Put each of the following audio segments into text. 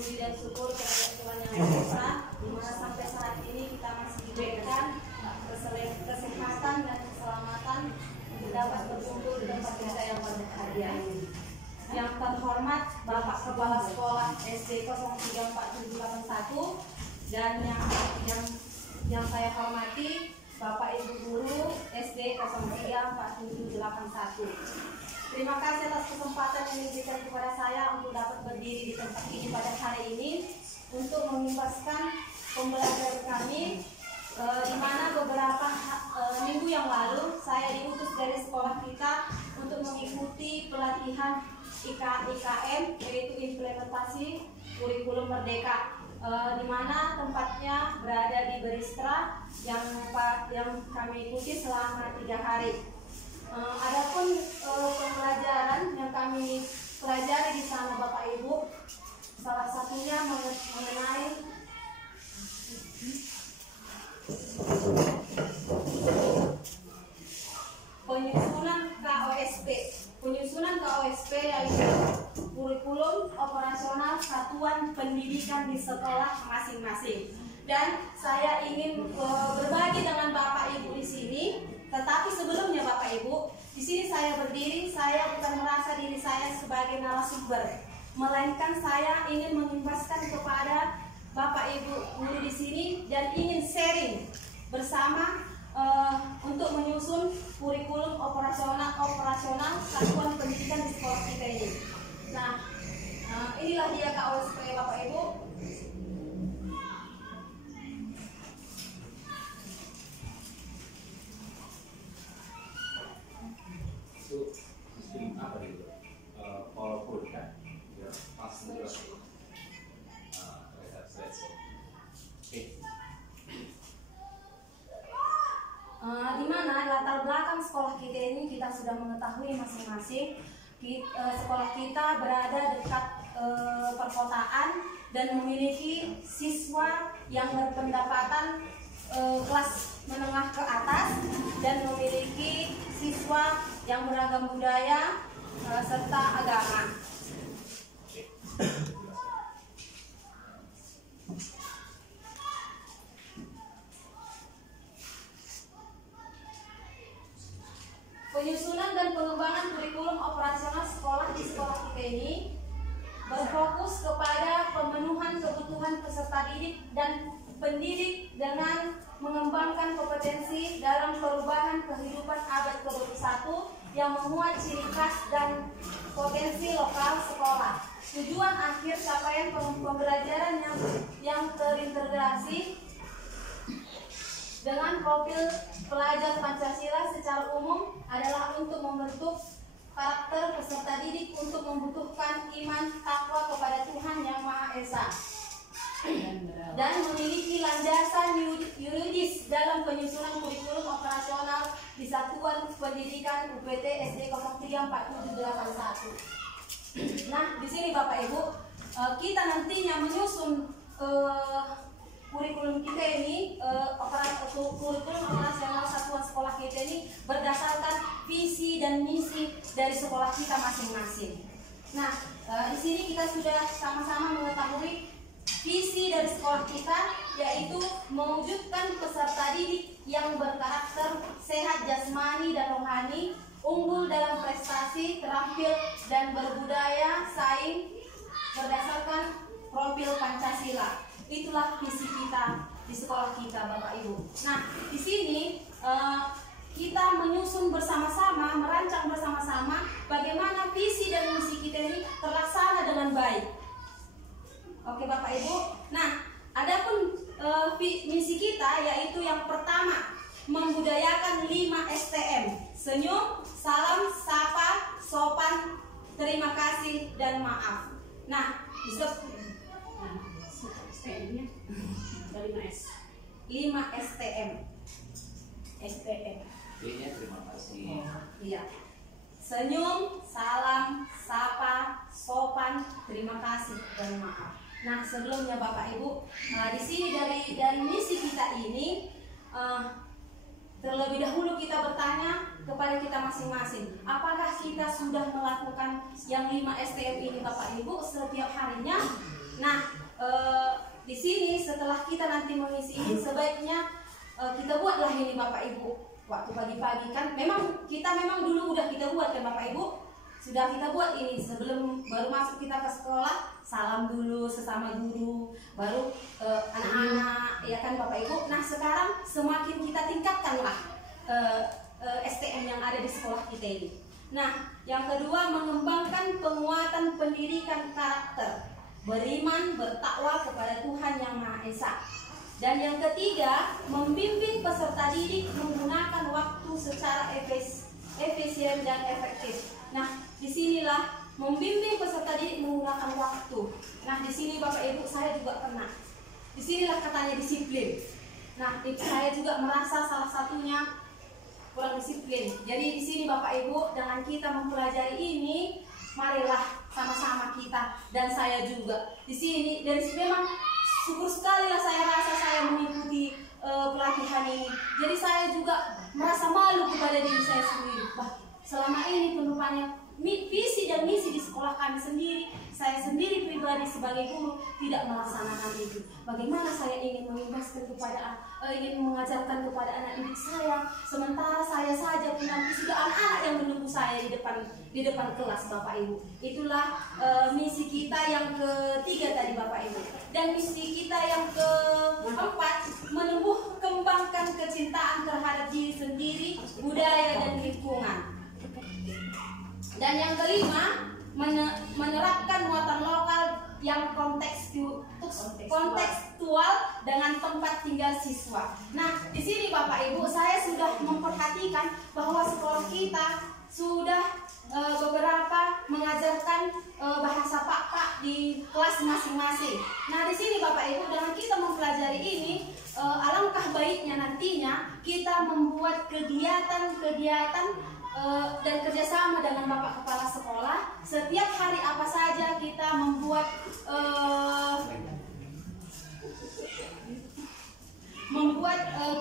puji dan syukur kepada Tuhan Yang Maha Esa, di mana sampai saat ini kita masih diberikan kesehatan dan keselamatan untuk dapat berkumpul di tempat kita yang berbahagia ini. Yang terhormat Bapak Kepala Sekolah SD 034781 dan yang saya hormati Bapak Ibu Guru SD 034781. Terima kasih atas kesempatan yang diberikan kepada saya untuk dapat berdiri di tempat ini pada hari ini untuk mengimbaskan pembelajaran kami, di mana beberapa minggu yang lalu saya diutus dari sekolah kita untuk mengikuti pelatihan IKM, yaitu implementasi kurikulum merdeka, di mana tempatnya berada di Beristra yang kami ikuti selama 3 hari. Adapun pembelajaran yang kami pelajari di sana Bapak Ibu, salah satunya mengenai penyusunan KOSP yaitu kurikulum operasional satuan pendidikan di sekolah masing-masing. Dan saya ingin berbagi dengan Bapak Ibu di sini. Tetapi sebelumnya Bapak Ibu, di sini saya berdiri, saya bukan merasa diri saya sebagai narasumber, melainkan saya ingin mengimbaskan kepada Bapak Ibu guru di sini dan ingin sharing bersama untuk menyusun kurikulum operasional satuan pendidikan di sekolah kita ini. Nah, inilah dia KOSP Bapak Ibu. Itu sistem apa itu? PowerPoint kan? Ya, pasti. Di mana latar belakang sekolah kita ini kita sudah mengetahui masing-masing. Sekolah kita berada dekat perkotaan dan memiliki siswa yang berpendapatan kelas menengah ke atas dan memiliki siswa yang beragam budaya serta agama. Penyusunan dan pengembangan kurikulum operasional sekolah di sekolah kita ini berfokus kepada pemenuhan kebutuhan peserta didik dan pendidik dengan mengembangkan kompetensi dalam perubahan kehidupan abad ke-21 yang memuat ciri khas dan potensi lokal sekolah. Tujuan akhir capaian pembelajaran yang terintegrasi dengan profil pelajar Pancasila secara umum adalah untuk membentuk karakter peserta didik untuk membutuhkan iman takwa kepada Tuhan Yang Maha Esa dan memiliki landasan yuridis dalam penyusunan kurikulum operasional di Satuan Pendidikan UPT SD 034781. Nah, di sini Bapak Ibu, kita nantinya menyusun kurikulum kita ini, kurikulum operasional satuan sekolah kita ini berdasarkan visi dan misi dari sekolah kita masing-masing. Nah, di sini kita sudah sama-sama mengetahui visi dari sekolah kita, yaitu mewujudkan peserta didik yang berkarakter sehat jasmani dan rohani, unggul dalam prestasi, terampil dan berbudaya saing berdasarkan profil Pancasila. Itulah visi kita di sekolah kita Bapak Ibu. Nah, di sini kita menyusun bersama-sama, merancang bersama-sama bagaimana visi dan misi kita ini terlaksana dengan baik. Oke Bapak Ibu. Nah, adapun misi kita yaitu yang pertama, membudayakan 5 STM: senyum, salam, sapa, sopan, terima kasih, dan maaf. Nah, STM-nya dari 5 STM. Nya terima kasih. Iya. Senyum, salam, sapa, sopan, terima kasih, dan maaf. Nah, sebelumnya Bapak Ibu, di sini dari misi kita ini, terlebih dahulu kita bertanya kepada kita masing-masing, apakah kita sudah melakukan yang 5 STM ini Bapak Ibu setiap harinya? Nah, di sini setelah kita nanti mengisi ini, sebaiknya kita buatlah ini Bapak Ibu. Waktu pagi-pagi kan kita memang dulu udah kita buat kan Bapak Ibu. Sudah kita buat ini sebelum baru masuk kita ke sekolah, salam dulu sesama guru, baru anak-anak ya kan Bapak Ibu. Nah, sekarang semakin kita tingkatkanlah STM yang ada di sekolah kita ini. Nah, yang kedua, mengembangkan penguatan pendidikan karakter, beriman, bertakwa kepada Tuhan Yang Maha Esa. Dan yang ketiga, membimbing peserta didik menggunakan waktu secara efisien dan efektif. Nah, disinilah membimbing peserta didik menggunakan waktu. Nah, di sini Bapak Ibu saya juga pernah. Disinilah katanya disiplin. Nah, saya juga merasa salah satunya kurang disiplin. Jadi di sini Bapak Ibu, dengan kita mempelajari ini, marilah sama-sama kita dan saya juga di sini. Dari sini memang syukur sekali lah saya rasa saya mengikuti pelatihan ini. Jadi saya juga merasa malu kepada diri saya sendiri. Selama ini penerapannya visi dan misi di sekolah kami sendiri, saya sendiri pribadi sebagai guru tidak melaksanakan itu. Bagaimana saya ingin mengimbaskan ingin mengajarkan kepada anak didik saya, sementara saya saja pun nanti sudah anak-anak yang menunggu saya di depan kelas Bapak Ibu. Itulah misi kita yang ketiga tadi Bapak Ibu. Dan misi kita yang keempat, menumbuh kembangkan kecintaan terhadap diri sendiri, budaya dan lingkungan. Dan yang kelima, menerapkan muatan lokal yang kontekstual dengan tempat tinggal siswa. Nah, di sini Bapak Ibu, saya sudah memperhatikan bahwa sekolah kita sudah beberapa mengajarkan bahasa Pak di kelas masing-masing. Nah, di sini Bapak Ibu, dengan kita mempelajari ini, alangkah baiknya nantinya kita membuat kegiatan dan kerjasama dengan Bapak Kepala Sekolah. Setiap hari apa saja kita membuat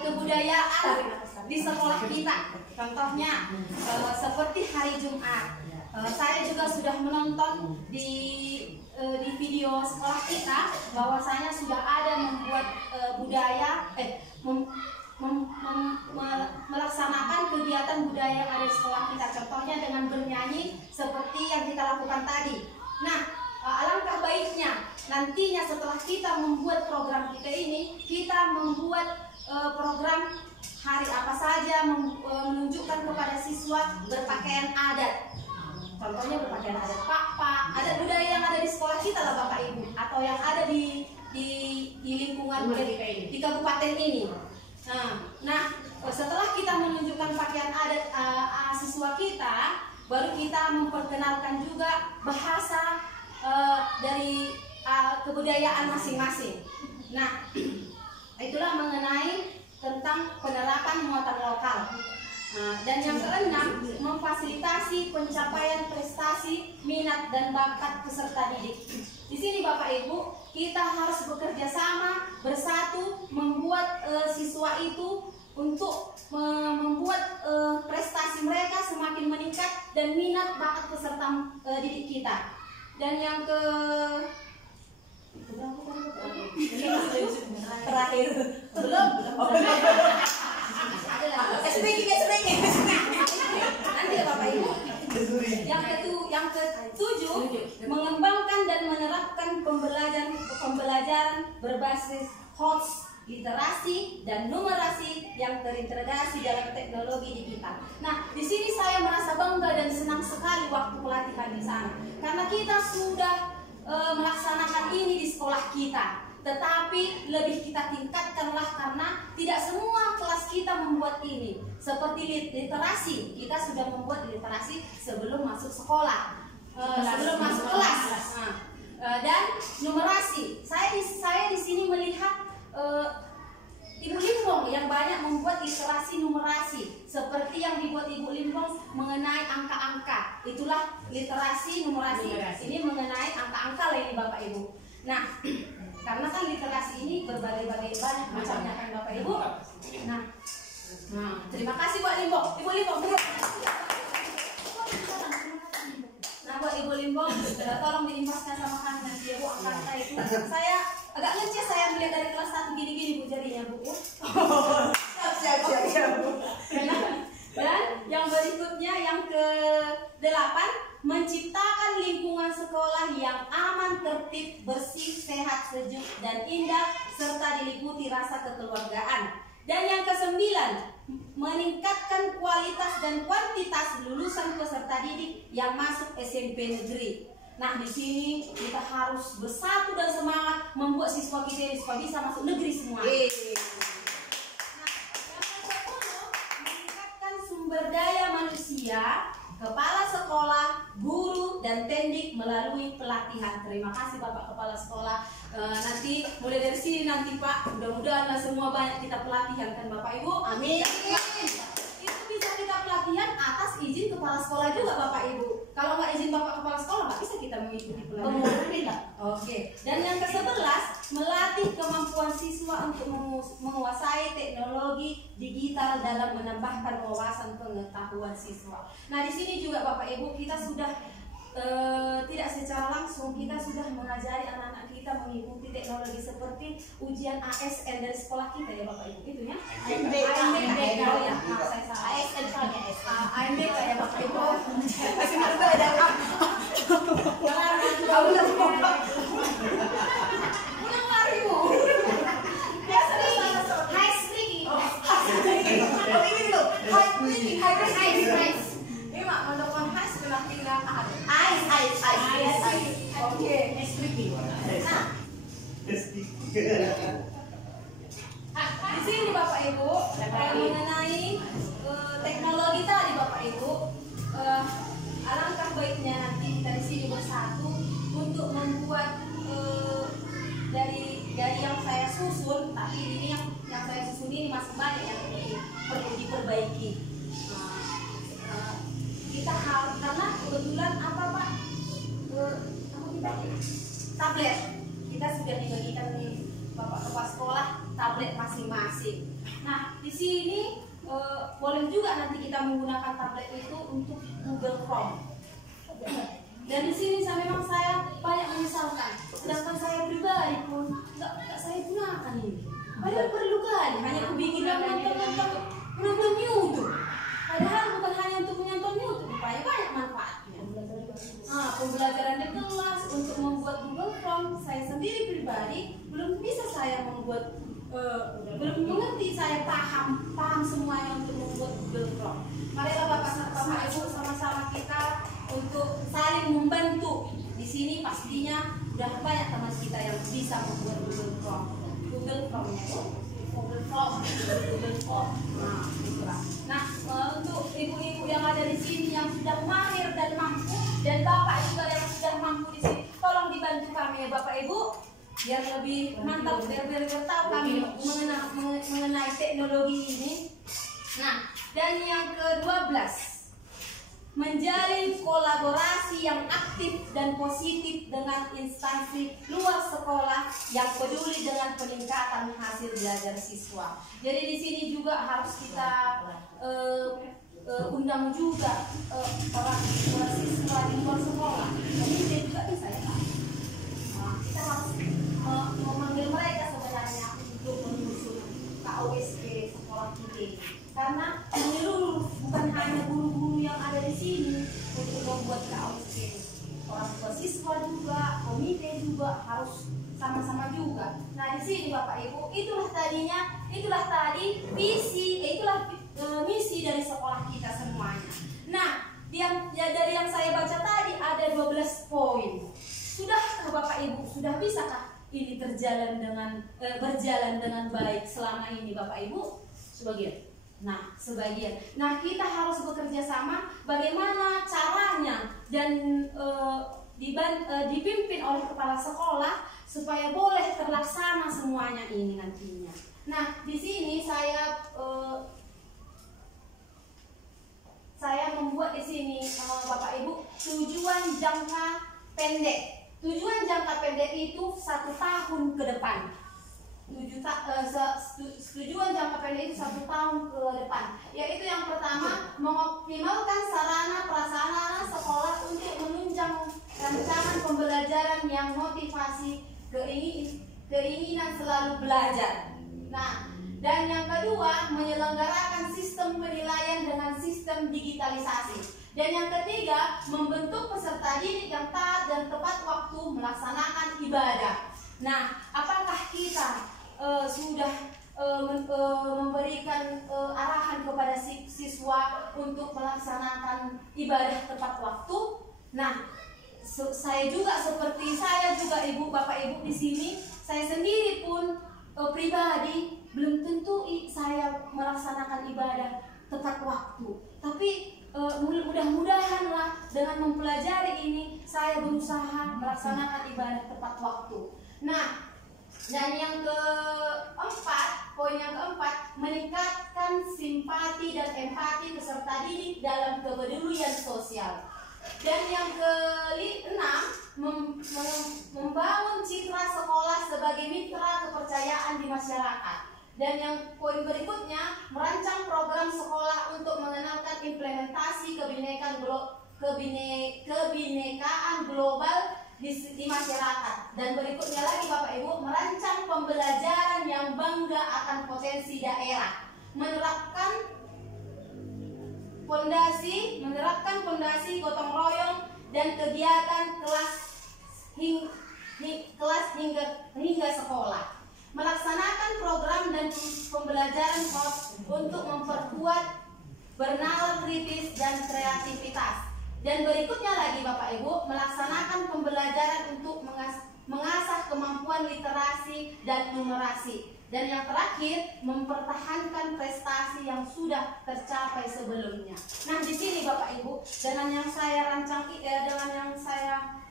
kebudayaan di sekolah kita. Contohnya seperti hari Jumat. Saya juga sudah menonton di video sekolah kita bahwasanya sudah ada membuat melaksanakan kegiatan budaya yang ada di sekolah kita. Contohnya dengan bernyanyi seperti yang kita lakukan tadi. Nah, alangkah baiknya nantinya setelah kita membuat program kita ini, kita membuat program hari apa saja menunjukkan kepada siswa berpakaian adat. Contohnya berpakaian adat Pak, adat budaya yang ada di sekolah kita lah Bapak Ibu, atau yang ada di lingkungan di kabupaten ini. Nah, setelah kita menunjukkan pakaian adat siswa kita, baru kita memperkenalkan juga bahasa dari kebudayaan masing-masing. Nah, itulah mengenai tentang penerapan muatan lokal. Dan yang keenam, memfasilitasi pencapaian prestasi, minat dan bakat peserta didik. Di sini Bapak Ibu, kita harus bekerja sama, bersatu, membuat siswa itu untuk membuat prestasi mereka semakin meningkat dan minat bakat peserta didik kita. Dan yang terakhir belum nanti ya Bapak Ibu. Yang ketujuh, mengembangkan dan menerapkan pembelajaran berbasis hots, literasi dan numerasi yang terintegrasi dalam teknologi digital. Nah, di sini saya merasa bangga dan senang sekali waktu pelatihan di sana, karena kita sudah melaksanakan ini di sekolah kita. Tetapi lebih kita tingkatkanlah karena tidak semua kelas kita membuat ini. Seperti literasi, kita sudah membuat literasi sebelum masuk sekolah, sebelum masuk kelas. Dan numerasi, saya di sini melihat Ibu Limbong yang banyak membuat literasi numerasi, seperti yang dibuat Ibu Limbong mengenai angka-angka. Itulah literasi numerasi. Ini mengenai angka-angka lah ini Bapak Ibu. Nah, karena kan literasi ini berbagai-bagai banyak macamnya kan Bapak Ibu. Nah, terima kasih buat Limbong. Ibu Limbong, nah buat Ibu Limbong, tolong diimbaskan sama kami nanti ya Bu, angka-angka itu indah serta diliputi rasa kekeluargaan. Dan yang kesembilan, meningkatkan kualitas dan kuantitas lulusan peserta didik yang masuk SMP negeri. Nah, di sini kita harus bersatu dan semangat membuat siswa kita bisa masuk negeri semua. Nah, yang ke-10, meningkatkan sumber daya manusia, kepala sekolah, guru, dan tendik melalui pelatihan. Terima kasih Bapak Kepala Sekolah. Nanti mulai dari sini nanti Pak, mudah-mudahan semua banyak kita pelatihan kan Bapak Ibu. Amin. Itu bisa kita pelatihan atas izin kepala sekolah juga Bapak Ibu. Kalau nggak izin Bapak Kepala Sekolah nggak bisa kita mengikuti pelatihan. Oke. Dan yang ke-11, melatih kemampuan siswa untuk menguasai teknologi digital dalam menambahkan wawasan pengetahuan siswa. Nah, di sini juga Bapak Ibu kita sudah tidak secara langsung kita sudah mengajari anak-anak kita mengikuti teknologi seperti ujian ASN dari sekolah kita ya Bapak Ibu, itu ya. AMBK ya. Nah, saya salah. ASN soalnya AMBK ya Bapak Ibu. Masih berbeda. Ulang lari Bu. Biasa high speaking. Oh ini dulu. High speaking. Ini mak mendokon high setelah tinggal ice. Oke, nah, di sini Bapak Ibu mengenai teknologi tadi Bapak Ibu, alangkah baiknya nanti kita di sini bersatu untuk membuat dari yang saya susun, tapi ini yang saya susun ini masih banyak yang perlu diperbaiki. Kita harus, karena kebetulan apa Pak? Tablet. Kita sudah dibagikan nih Bapak Kepala Sekolah tablet masing-masing. Nah, di sini boleh juga nanti kita menggunakan tablet itu untuk Google Chrome. Dan di sini memang saya banyak menyesalkan. Sedangkan saya pribadi pun nggak saya gunakan ini. Padahal perlu kali. Hanya aku bikin nonton YouTube. Padahal bukan hanya untuk menonton YouTube, banyak manfaatnya. Pembelajaran di kelas untuk membuat Google Chrome, saya sendiri pribadi belum bisa saya membuat, belum mengerti, saya paham semuanya untuk membuat Google Chrome. Marilah Bapak Ibu sama-sama kita untuk saling membantu. Di sini pastinya sudah banyak teman kita yang bisa membuat Google Chrome. Google Chrome-nya itu Google Chrome. Nah, itulah. Nah, untuk ibu-ibu yang ada di sini yang sudah mahir dan mampu, dan bapak juga yang sudah mampu di sini, tolong dibantu kami ya Bapak Ibu, biar lebih mantap, biar tahu kami mengenai teknologi ini. Nah, dan yang ke-12, menjalin kolaborasi yang aktif dan positif dengan instansi luar sekolah yang peduli dengan peningkatan hasil belajar siswa. Jadi di sini juga harus kita undang juga orang siswa di luar sekolah. Jadi dia juga bisa ya Pak. Nah, kita harus memanggil mereka sebenarnya untuk menyusun KOSP sekolah kita. Karena menyeluruh, bukan hanya guru-guru yang ada di sini untuk membuat KOSP. Orang tua siswa juga, komite juga harus sama-sama juga. Nah di sini Bapak Ibu, itulah tadi visi, itulah misi dari sekolah kita semuanya. Nah, dari yang saya baca tadi ada 12 poin. Sudahkah Bapak Ibu, sudah bisakah ini berjalan dengan baik selama ini Bapak Ibu? Sebagian. Nah, kita harus bekerja sama bagaimana caranya dan dipimpin oleh kepala sekolah supaya boleh terlaksana semuanya ini nantinya. Nah, di sini saya membuat di sini Bapak Ibu tujuan jangka pendek. Tujuan jangka pendek itu 1 tahun ke depan. Tujuan jangka pendek itu 1 tahun ke depan, yaitu yang pertama mengoptimalkan sarana prasarana sekolah untuk menunjang rancangan pembelajaran yang motivasi keinginan selalu belajar. Nah, dan yang kedua menyelenggarakan sistem penilaian dengan sistem digitalisasi. Dan yang ketiga membentuk peserta didik yang taat dan tepat waktu melaksanakan ibadah. Nah, apakah kita sudah memberikan arahan kepada siswa untuk melaksanakan ibadah tepat waktu? Nah, saya juga seperti saya juga ibu bapak ibu di sini, saya sendiri pun pribadi belum tentu saya melaksanakan ibadah tepat waktu. Tapi mudah-mudahanlah dengan mempelajari ini saya berusaha melaksanakan ibadah tepat waktu. Nah, dan yang keempat, poin yang keempat, meningkatkan simpati dan empati peserta didik dalam kepedulian sosial. Dan yang keenam, membangun citra sekolah sebagai mitra kepercayaan di masyarakat. Dan yang poin berikutnya, merancang program sekolah untuk mengenalkan implementasi kebinekaan global di masyarakat. Dan berikutnya lagi Bapak Ibu, merancang pembelajaran yang bangga akan potensi daerah, menerapkan fondasi gotong royong dan kegiatan kelas hingga sekolah, melaksanakan program dan pembelajaran untuk memperkuat bernalar kritis dan kreativitas. Dan berikutnya lagi Bapak Ibu, melaksanakan pembelajaran untuk mengasah kemampuan literasi dan numerasi. Dan yang terakhir, mempertahankan prestasi yang sudah tercapai sebelumnya. Nah, di sini Bapak Ibu, dengan yang saya rancang,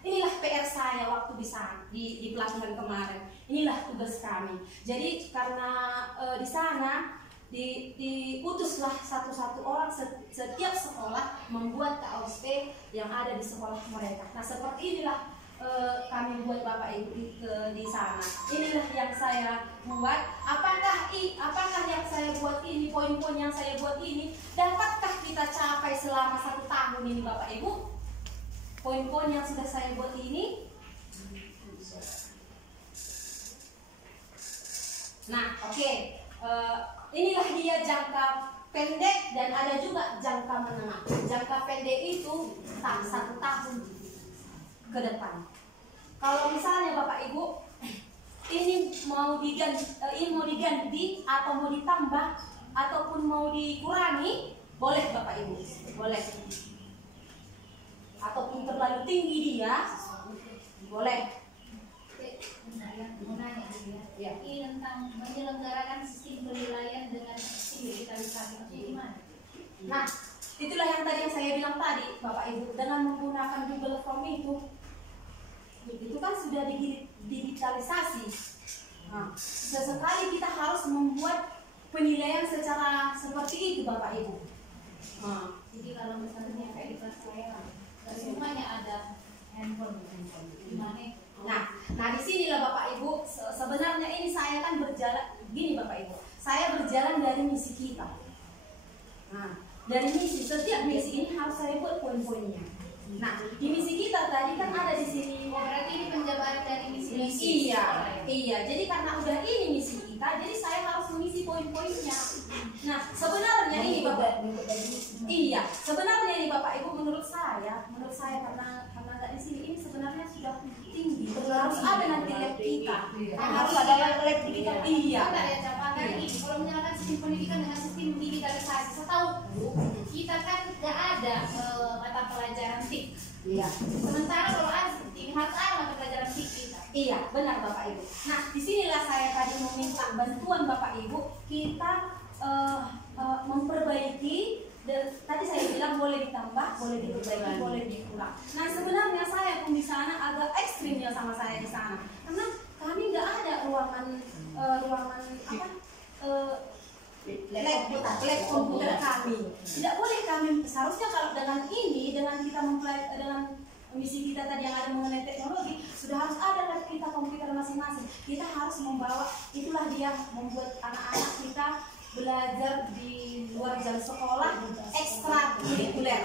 inilah PR saya waktu di pelatihan kemarin. Inilah tugas kami. Jadi karena di sana diutuslah satu-satu orang setiap sekolah membuat KOSP yang ada di sekolah mereka. Nah, seperti inilah kami buat Bapak Ibu di sana. Inilah yang saya buat. Apakah yang saya buat ini, poin-poin yang saya buat ini, dapatkah kita capai selama 1 tahun ini Bapak Ibu? Poin-poin yang sudah saya buat ini. Nah, oke. Inilah dia jangka pendek dan ada juga jangka menengah. Jangka pendek itu 1 tahun ke depan. Kalau misalnya Bapak Ibu ini mau diganti atau mau ditambah ataupun mau dikurangi, boleh Bapak Ibu, boleh. Ataupun terlalu tinggi dia, boleh. Ya. Ini tentang menyelenggarakan sistem penilaian dengan sistem digitalisasi gimana? Nah, itulah yang tadi yang saya bilang tadi, Bapak Ibu, dengan menggunakan Google Form itu kan sudah digitalisasi. Nah, sesekali kita harus membuat penilaian secara seperti itu, Bapak Ibu. Nah, jadi kalau misalnya kayak di kelas saya, semuanya ada handphone. Gimana? Nah di sinilah Bapak Ibu, sebenarnya ini saya kan berjalan gini Bapak Ibu. Saya berjalan dari misi kita. Nah, dari misi, setiap misi ini harus saya buat poin-poinnya. Nah, di misi kita tadi kan ada di sini. Oh, berarti ini penjabaran dari misi. Iya. Jadi karena udah ini misi kita, jadi saya harus mengisi poin-poinnya. Nah, sebenarnya ini Bapak. Iya, sebenarnya ini Bapak Ibu menurut saya karena nggak di sini ini sebenarnya sudah tinggi. Harus ada nanti lab kita. Harus ada lab kita. Iya. Kalau menyalakan sistem pendidikan dengan sistem digitalisasi, setahu kita kan nggak ada mata pelajaran TIK. Iya. Sementara kalau ini harus ada mata pelajaran TIK kita. Iya, benar Bapak Ibu. Nah, disinilah saya tadi meminta bantuan Bapak Ibu, kita memperbaiki. Dan tadi saya bilang boleh ditambah, boleh diperbaiki, boleh dikurang. Nah, sebenarnya saya pun di sana agak ekstrim ya sama saya di sana, karena kami nggak ada ruangan lab komputer kami. Tidak boleh kami. Seharusnya kalau dengan kita mempelajari dengan misi kita tadi yang ada mengenai teknologi, sudah harus ada lab kita komputer masing-masing. Kita harus membawa, itulah dia membuat anak-anak kita belajar di luar jam sekolah ekstra kurikuler.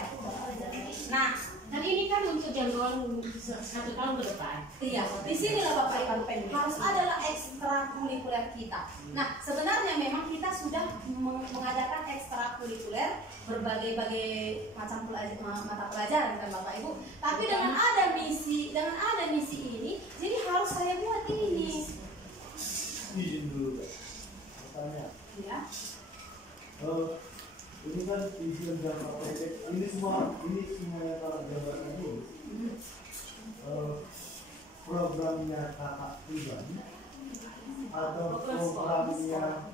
Nah, dan ini kan untuk jangkauan 1 tahun ke depan. Iya, di sinilah Bapak Ibu harus adalah ekstra kurikuler kita. Nah, sebenarnya memang kita sudah mengadakan ekstra kurikuler berbagai macam mata pelajaran kan Bapak Ibu. Tapi dengan ada misi ini, jadi harus saya buat ini. Izin dulu, pertanyaan. Ya. Ini kan tujuan jangka pendek. Ini semua yang kalau jabatan ini programnya kakak pribadi atau programnya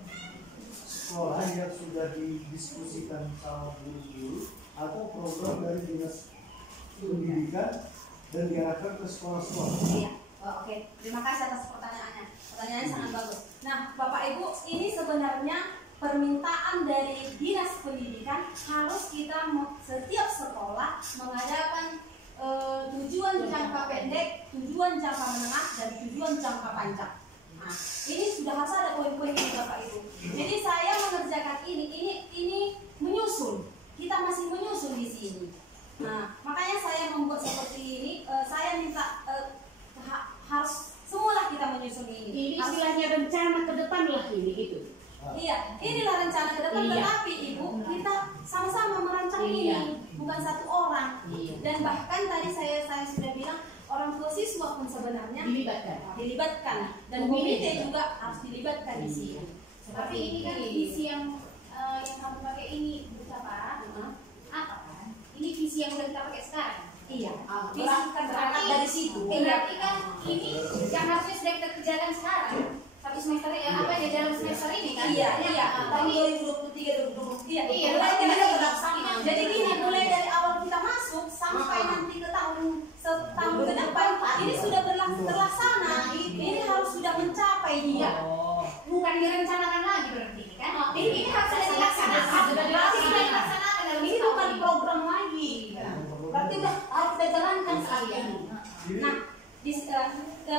sekolah yang sudah didiskusikan sama guru-guru atau program dari dinas pendidikan dan diarahkan ke sekolah-sekolah. Iya. Oke. Terima kasih atas pertanyaannya. Pertanyaannya sangat bagus. Nah, Bapak Ibu, ini sebenarnya permintaan dari dinas pendidikan harus kita setiap sekolah mengadakan tujuan jangka pendek, tujuan jangka menengah, dan tujuan jangka panjang. Nah, ini sudah harus ada poin-poin ini Bapak Ibu. Jadi saya mengerjakan ini menyusun. Kita masih menyusun di sini. Nah, makanya saya membuat seperti ini. Saya minta harus semualah kita menyusun ini. Ini istilahnya rencana ke depan lah ini gitu. Iya, inilah rencana ke depan. Iya. Tetapi Ibu, kita sama-sama merancang Iya. ini, bukan satu orang. Iya. Dan bahkan tadi saya sudah bilang orang tua siswa pun sebenarnya dilibatkan dan komite juga harus dilibatkan di sini. Tapi ini kan visi yang kamu pakai ini berapa? Apa kan? Ini visi yang udah kita pakai sekarang. Iya, Berangkat dari situ. Berarti kan ini yang harusnya sudah kita kerjakan sekarang. Satu semester apa ya dalam semester ini kan? Iya. Tahun 2023 2024. Iya, mulai kita dari berlaksana. Jadi gini, mulai dari awal kita masuk sampai nanti ke setahun ke depan ini sudah terlaksana. Ini harus sudah mencapai dia. Bukan direncanakan lagi berarti kan? Ini harus sudah dilaksanakan. Berarti sudah dilaksanakan dalam Ini bukan program lagi. Berarti udah harus kita jalankan saat ini. Nah,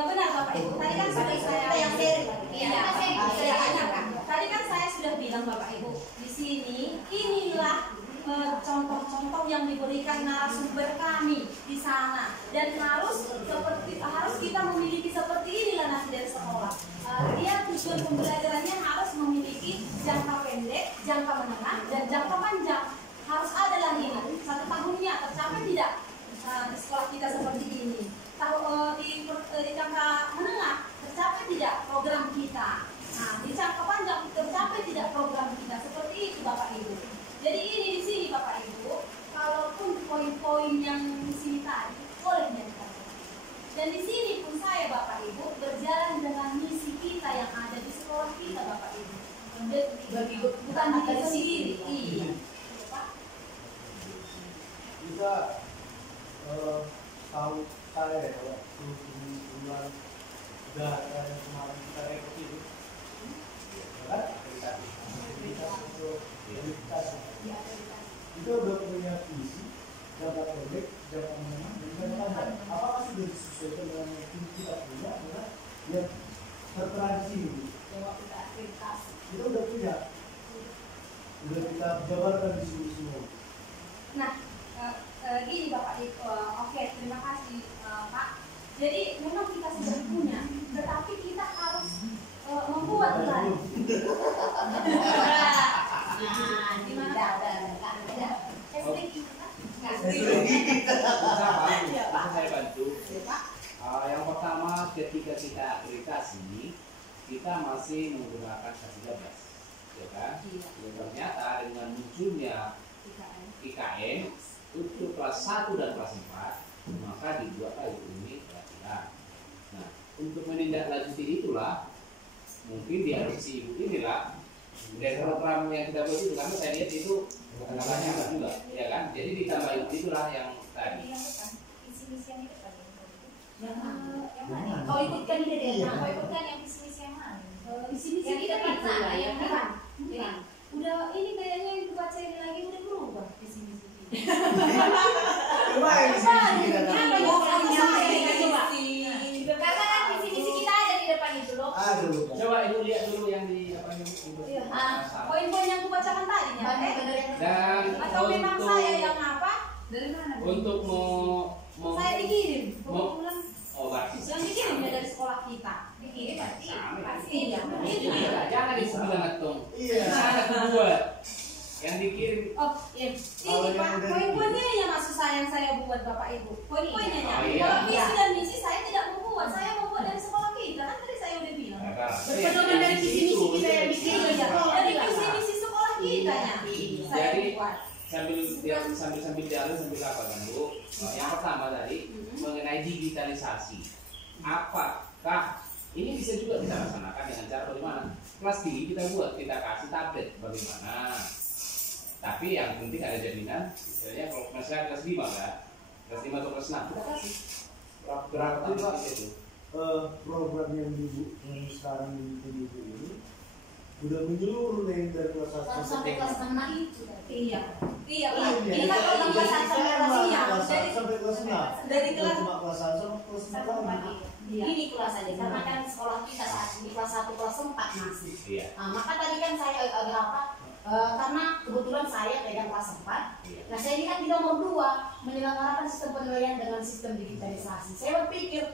benar Bapak Ibu. Tadi kan sudah saya yang seri. Saya tanyakan. Tadi kan saya sudah bilang Bapak Ibu, di sini inilah contoh-contoh yang diberikan narasumber kami di sana, dan harus kita memiliki seperti inilah nanti dari sekolah. Dia tujuan pembelajarannya harus memiliki jangka pendek, jangka menengah, dan jangka panjang. Harus ada lah ini 1 tahunnya tercapai tidak di sekolah kita seperti ini. Di jangka menengah tercapai tidak program kita. Nah, di jangka panjang tercapai tidak program kita. Seperti itu Bapak Ibu. Jadi ini di sini Bapak Ibu, kalaupun poin-poin yang di sini tadi boleh dilakukan. Dan di sini pun saya Bapak Ibu berjalan dengan misi kita yang ada di sekolah kita Bapak Ibu. Bukan diri sendiri. Iya. Kita tahu saya waktu bulan data yang kemarin kita rekod itu, kan? Kita untuk verifikasi. Kita udah punya visi jangka pendek, jangka menengah, dan jangka panjang. Apakah sudah disesuaikan dengan yang kita punya? Adalah yang tertera di sini. Kita udah punya, udah kita jabarkan di sini semua. Nah, gini Bapak Ibu, oke, terima kasih Pak. Jadi memang kita sudah punya, tetapi kita harus membuat lagi. Gimana? Saya bantu. Yang pertama, ketika kita akreditasi, kita masih menggunakan K13, ya kan? Ternyata dengan munculnya IKN untuk kelas 1 dan kelas 4, maka dibuatlah ini pelatihan. Nah, untuk menindaklanjuti itulah mungkin diadopsi ibu inilah dari program yang kita buat itu, karena saya lihat itu banyak juga, ya kan? Jadi ditambah itulah yang tadi. Yang mana? Kau ikutkan ini deh. Kau ikutkan yang visi-misi yang mana? Visi-misi Yang di depan sana, yang bukan. Bukan. Udah ini kayaknya yang baca ini lagi udah berubah visi-misi. Coba yang sini kita Karena kan visi-misi kita ada di depan itu loh. aduh. Coba ibu lihat dulu yang di apa ini untuk Poin-poin yang kubacakan tadi ya. dan Atau memang saya yang apa? Dari mana? untuk Saya dikirim. mau- Kebetulan berarti yang dikirim ya dari sekolah kita. Dikirim pasti. Pasti ya. jangan dibilang ngetung. Iya. Sana kedua yang dikirim. Oh, iya. Ini Pak, poin-poinnya ya maksud saya yang saya buat Bapak Ibu. Poin-poinnya ya. Oh, iya. Kalau visi dan misi saya tidak membuat, saya membuat dari sambil jalan sambil apa kan Bu? Yang pertama tadi mengenai digitalisasi. Apakah ini bisa juga kita laksanakan dengan cara bagaimana? Kelas tinggi kita buat, kita kasih tablet bagaimana? Tapi yang penting ada jaminan, misalnya kalau misalnya kelas 5 kan, kelas 5 atau kelas 6 kita kasih berapa tahun itu? Program yang sekarang di ini udah menyeluruh nih dari kelas 1 sampai kelas 6 itu. Iya. Iya, Iya, Ini kan kalau kelas 1 sampai kelas 6. sampai kelas 6. Dari kelas Cuma kelas 1 sampai kelas 6. Iya. Ini kelas aja karena kan sekolah kita saat ini kelas 1 kelas 4 masih. Iya. Nah, maka tadi kan saya agak apa? Karena kebetulan saya pegang kelas 4. Iya. Nah, saya ini kan di nomor 2 menyelenggarakan sistem penilaian dengan sistem digitalisasi. Saya berpikir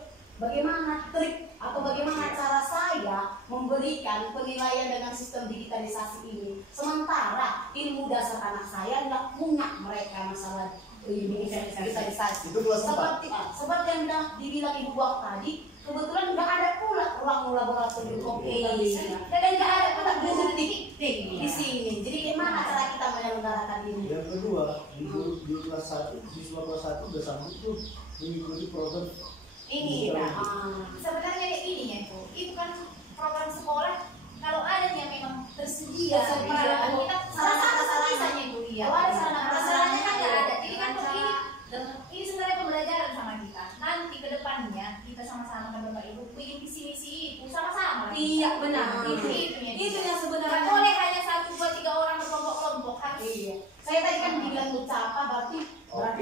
bagaimana trik atau bagaimana cara saya memberikan penilaian dengan sistem digitalisasi ini. Sementara ilmu dasar anak saya nggak punya mereka masalah digitalisasi. Itu kelas 4. Seperti yang sudah dibilang Ibu Buak tadi, kebetulan nggak ada pula ruang laboratorium komputer dan nggak ada pula guru di sini. Jadi gimana cara kita menyelenggarakan ini? Yang kedua, di kelas 1, siswa kelas 1 udah sanggup tuh mengikuti program Ini sebenarnya ini ya Bu, itu kan program sekolah kalau ada yang memang tersedia peralatan kita sarana misalnya Bu ya. Kalau ada sarana prasarannya kan nggak ada. Jadi kan ini sebenarnya pembelajaran sama kita. Nanti ke depannya kita sama-sama kan Bapak Ibu bikin visi-misi itu sama-sama. Iya, benar. Itu yang sebenarnya. Nggak boleh hanya 1, 2, 3 orang berkelompok-kelompok kan. Iya. Saya tadi kan bilang ucapa berarti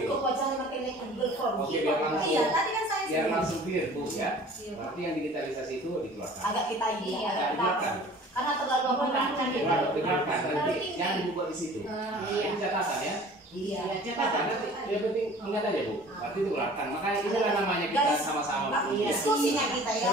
kewajaran pakai Google Form. Oke, biar langsung. Iya, tadi kan saya Biar langsung clear Bu ya. Berarti yang digitalisasi itu dikeluarkan. Agak kita ini Iya, agak dikeluarkan. karena terlalu memberatkan gitu. Dikeluarkan nanti. Jangan dibuat di situ. Ini catatan ya. Iya. Catatan nanti. Yang penting ingat aja Bu. Berarti dikeluarkan. Makanya itulah namanya kita sama-sama. Diskusinya kita ya.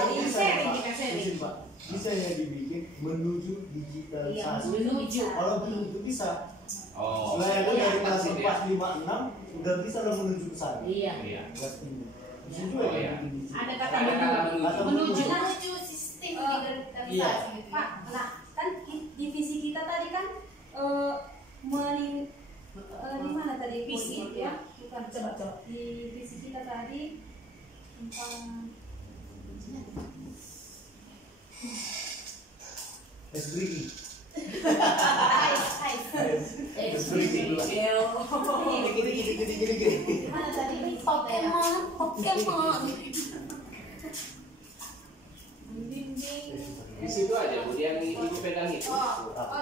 Izin Pak, bisa ya dibikin menuju digitalisasi. Menuju. Kalau belum itu bisa. Oh. Selain itu dari kelas Maksud 4, ya. 5, 6 udah bisa lah menuju ke sana. Iya. Iya. Kelas tinggi. Bisa juga Oh, ya iya. bikin di situ. Ada kata Ada kata Atau menuju. Menuju sistem digitalisasi Iya. gitu. Pak, nah kan divisi kita tadi kan di mana tadi Visi, ya? Bukan, coba di visi kita tadi tentang SBI. Hai. SBI. Gini. mana tadi ini Pokemon. bimbing Di situ aja Bu, yang Ibu pegang itu.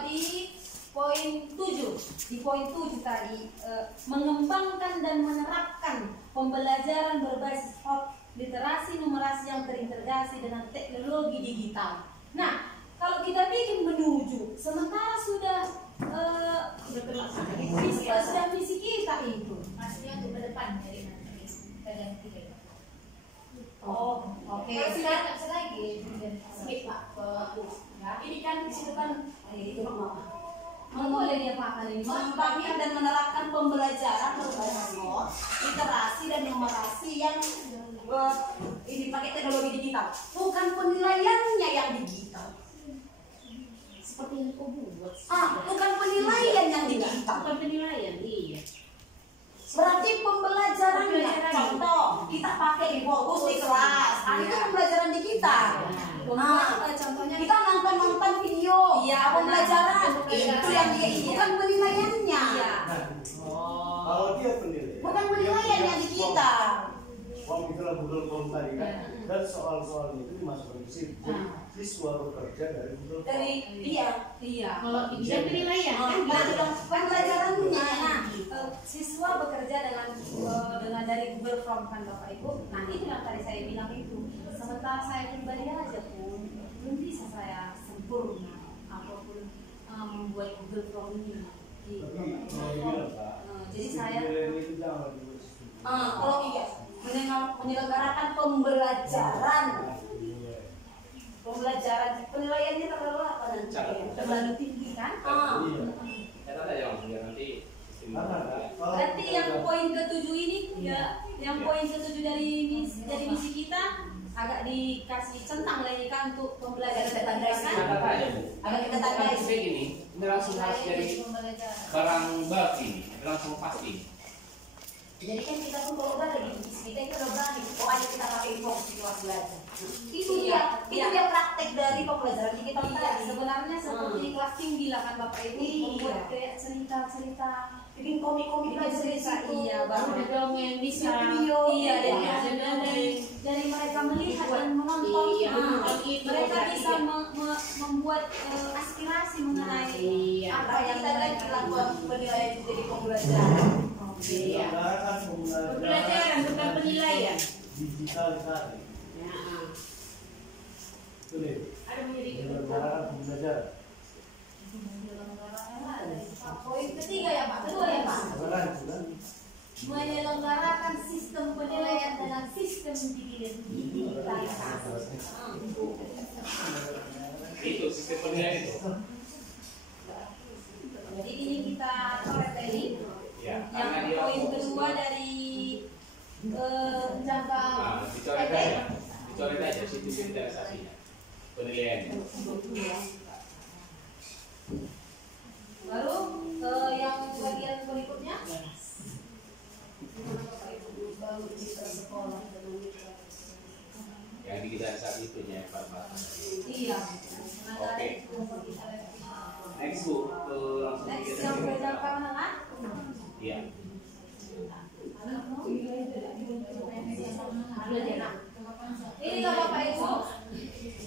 di poin 7. Di poin 7 tadi mengembangkan dan menerapkan pembelajaran berbasis literasi numerasi yang terintegrasi dengan teknologi digital. Nah, kalau kita bikin menuju, sementara sudah terlaksana. misi kita itu. Maksudnya untuk ke depan dari nanti kita ganti deh. Oh, oke. Kalau sekarang nggak bisa lagi. Skip Pak. Ya, ini kan di situ kan Itu boleh dia pakai ini. Mengembangkan dan menerapkan pembelajaran berbasis literasi dan numerasi yang ini pakai teknologi digital. Bukan penilaiannya yang digital. Seperti yang kau buat. Bukan penilaian yang digital. Bukan penilaian, iya. Berarti pembelajarannya. Contoh, kita pakai di fokus di kelas. Itu pembelajaran digital. Contohnya kita nonton video. Iya, pembelajaran. Itu yang dia bukan penilaiannya. Kalau dia penilaian. Bukan penilaian yang digital. Kita lah Google Form tadi kan. Dan soal-soalnya itu dimasukkan ke situ. Jadi siswa bekerja dari Google Form. Dari iya. Kalau dia penilaian kan Pembelajarannya. Siswa bekerja dengan dari Google Form kan Bapak Ibu. Nah, itu yang tadi saya bilang itu. Sementara saya pribadi aja pun belum bisa saya sempurna apapun membuat Google Form ini. Jadi saya itu jangan dibuat. kalau iya menyelenggarakan pembelajaran penilaiannya terlalu apa nanti terlalu tinggi kan? Catat aja langsung biar nanti sistem. Berarti yang poin ke-7 ini ya, yang poin ke-7 dari misi kita agak dikasih centang lagi kan untuk pembelajaran Catat kan? aja Bu. Agak kita tandai. Kayak gini, ini langsung harus jadi barang baku ini, langsung pasti. Jadi kan kita pun kalau udah lagi kita udah berani. Oh ayo kita pakai info situasi belajar. Itu dia praktek dari pembelajaran di kita tadi. Sebenarnya seperti kelas tinggi lah kan Bapak Ibu, membuat kayak cerita-cerita, bikin komik-komik aja dari situ. Iya, baru Ada dongeng bisa. video. iya Iya, dari mereka melihat dan menonton, Iya, mereka bisa membuat aspirasi mengenai Iya. apa yang kita kan mereka lakukan penilaian itu jadi pembelajaran. Iya. Pembelajaran Pembelajaran bukan penilaian. digitalisasi. Ya. Itu deh. Ada menjadi Pembelajaran pembelajaran. Poin ketiga ya Pak, kedua ya Pak. Pembelajaran sudah. Menyelenggarakan sistem penilaian dengan sistem digitalisasi. Itu sistem penilaian itu. Jadi ini kita coret tadi. Ya, karena Yang dia poin kedua dari jangka dicoret aja sistem digitalisasinya, penilaiannya. baru yang bagian berikutnya. Yang digitalisasi itu ya Pak. Iya. Oke. Next Bu, langsung Next yang ke jangka menengah. Iya. Ini loh Bapak Ibu,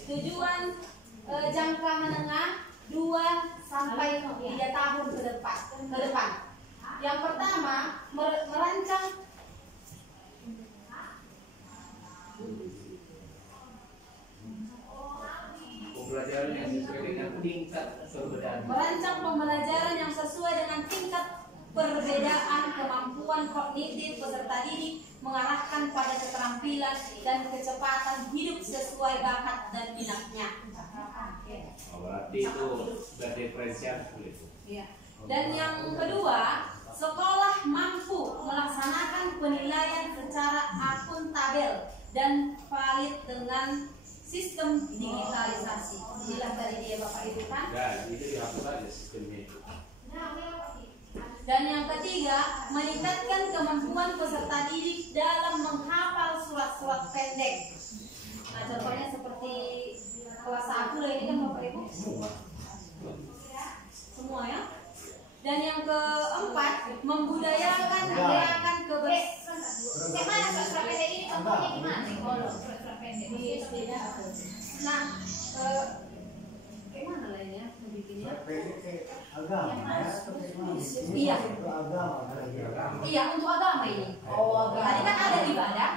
tujuan jangka menengah 2 sampai 3 tahun ke depan. Yang pertama merancang Pembelajaran yang sesuai dengan tingkat perbedaan. Merancang pembelajaran yang sesuai dengan tingkat perbedaan kemampuan kognitif peserta didik, mengarahkan pada keterampilan dan kecepatan hidup sesuai bakat dan minatnya. Oh, berarti itu berdiferensial itu. Ya. Dan yang kedua, sekolah mampu melaksanakan penilaian secara akuntabel dan valid dengan sistem digitalisasi. Inilah tadi dia Bapak Ibu kan. Dan itu dihapus aja sistemnya itu. Dan yang ketiga, meningkatkan kemampuan peserta didik dalam menghafal surat-surat pendek. Nah, contohnya seperti kelas 1 ini kan Bapak Ibu. Semua ya. Dan yang keempat, membudayakan gerakan kebersihan. Yang mana surat pendek ini contohnya gimana? Kalau surat pendek Nah, kayak mana lainnya bikinnya? Agama ya atau bagaimana? Iya. Itu agama. Iya, untuk agama ini. Oh, agama. Tadi kan ada ibadah.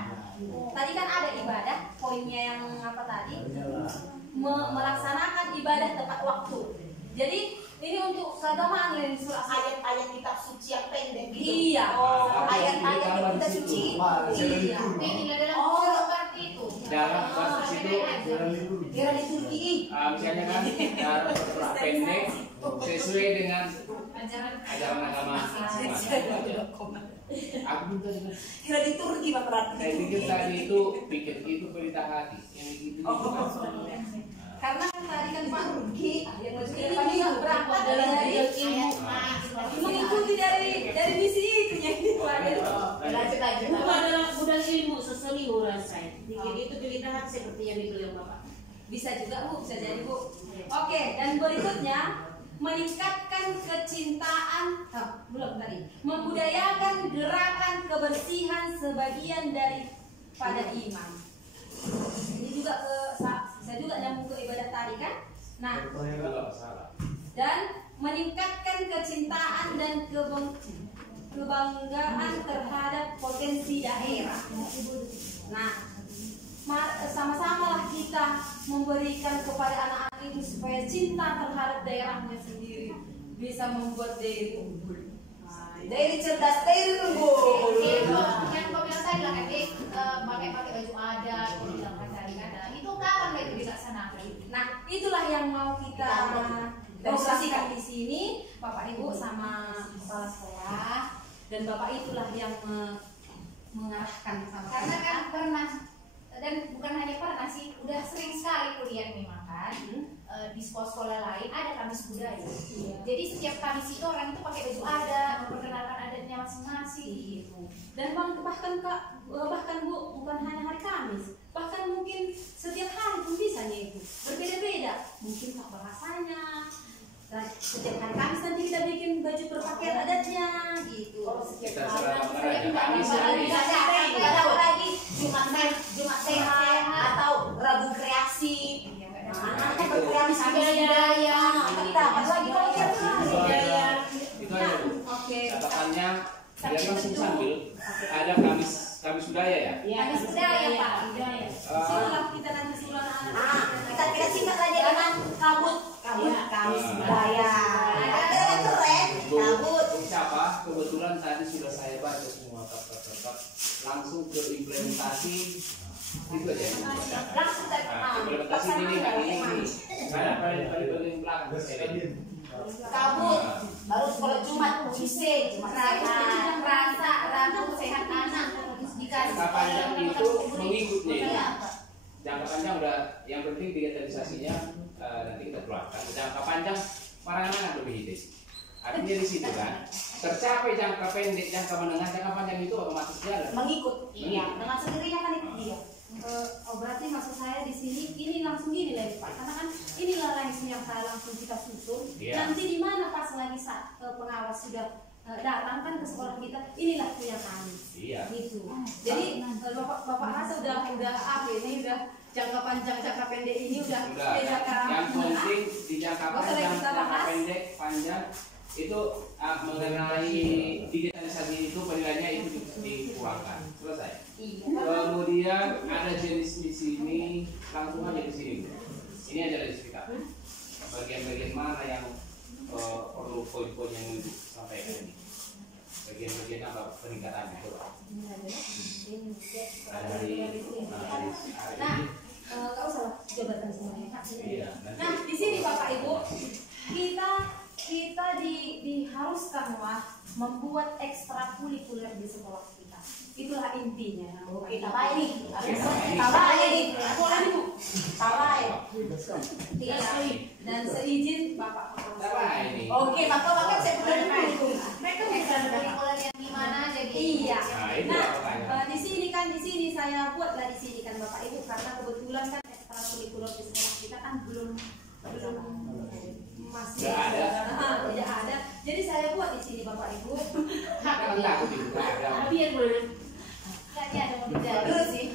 Tadi kan ada ibadah. Poinnya yang apa tadi? Melaksanakan ibadah tepat waktu. Jadi ini untuk keagamaan yang surat Ayat-ayat kitab suci yang pendek gitu. Iya. Oh, ayat-ayat yang kita suci. Iya. Ini adalah seperti itu. Dalam bahasa situ, Kira liturgi. misalnya kan dalam surat pendek sesuai dengan ajaran agama masing-masing. Aku juga Kira liturgi Pak berarti. saya pikir tadi itu itu perintah hati yang begitu. Karena kan tadi kan Pak Rugi yang Ini juga berangkat dari mengikuti dari misi itu yang Lanjut. Itu adalah budaya ilmu sesuai rasanya. Jadi itu pilihan seperti yang dibilang Bapak. bisa juga Bu, bisa jadi Bu. Oke, dan berikutnya meningkatkan kecintaan, belum tadi, membudayakan gerakan kebersihan sebagian daripada iman. Ini juga bisa juga nyambung ke ibadah tadi kan? Nah, dan meningkatkan kecintaan dan kebanggaan terhadap potensi daerah. Nah, sama-samalah kita memberikan kepada anak-anak itu supaya cinta terhadap daerahnya sendiri, bisa membuat diri unggul. Dari cerdas, dari unggul. Yang kau bilang tadi lah kan, pakai baju adat, bilang tadi kan. Itu kapan itu dilaksanakan? Nah, itulah yang mau kita demonstrasikan di sini, Bapak Ibu sama kepala sekolah, dan Bapak itulah yang mengarahkan sama Karena kan pernah, dan bukan hanya pernah sih, udah sering sekali kuliah memang kan. Di sekolah-sekolah lain ada Kamis budaya. Jadi setiap Kamis itu orang itu pakai baju adat, memperkenalkan adatnya masing-masing gitu. Dan bahkan Kak, bahkan Bu, bukan hanya hari Kamis, bahkan mungkin setiap hari pun bisa itu berbeda-beda. Mungkin tak bahasanya. Dan setiap hari Kamis nanti kita bikin baju berpakaian adatnya gitu. Kalau setiap Kita hari serang saya Raja tidak Kamis lagi hari. tahu lagi Jumat sehat atau Rabu kreasi. Anak berkreasi budaya. Kita apa lagi kalau tiap hari. Itu aja Bu. Oke. Catatannya biar langsung sambil ada Kamis budaya ya. Kamis budaya Pak. Silakan kita nanti suruh anak-anak. Kita singkat saja dengan kabut Kamis budaya. Keren kabut. Siapa? Kebetulan tadi sudah saya baca semua kata-kata langsung ke implementasi itu aja. Langsung Implementasi ini saya pada bagian belakang kabut baru sekolah Jumat Jumat sehat rasa Rabu sehat anak dikasih jangka panjang itu mengikutnya. Jangka panjang udah yang penting digitalisasinya nanti kita keluarkan. Jangka panjang para anak lebih hidup. Artinya di situ kan tercapai jangka pendek, jangka menengah, jangka panjang itu otomatis jalan. mengikut. Iya, dengan sendirinya kan ikut dia. Oh berarti maksud saya di sini ini langsung gini lagi Pak, karena kan inilah langsung yang saya langsung kita susun. Iya. Nanti di mana pas lagi saat pengawas sudah datang kan ke sekolah kita, inilah punya kami. Iya. Gitu. Jadi bapak rasa udah apa ini udah jangka panjang jangka pendek ini udah bedakan. Yang penting di jangka panjang, jangka pendek, panjang itu mengenai digitalisasi itu penilaiannya itu dikeluarkan. Selesai. Kemudian ada jenis di sini, langsung aja di sini. Ini aja dari kita. Bagian-bagian mana yang perlu poin-poin yang disampaikan ini? Bagian-bagian apa peningkatannya? Coba. Ada dari Nah, kau salah jabatan semuanya Kak. Iya. Nah, di sini Bapak Ibu, kita diharuskan membuat ekstrakurikuler di sekolah kita. Itulah intinya. Kita baik nih. Kita baik. Boleh Bu. Baik. Iya. Dan seizin Bapak. ini. Oke, maka saya Nah, dulu. mereka bisa Kurikuler yang gimana jadi? Iya. Nah, itu Nah, apa di sini saya buatlah di sini kan Bapak Ibu karena kebetulan kan ekstrakurikuler di sekolah kita kan belum masih tidak ada. Jadi saya buat di sini Bapak Ibu. Tapi yang boleh Kayaknya ada mau dulu sih.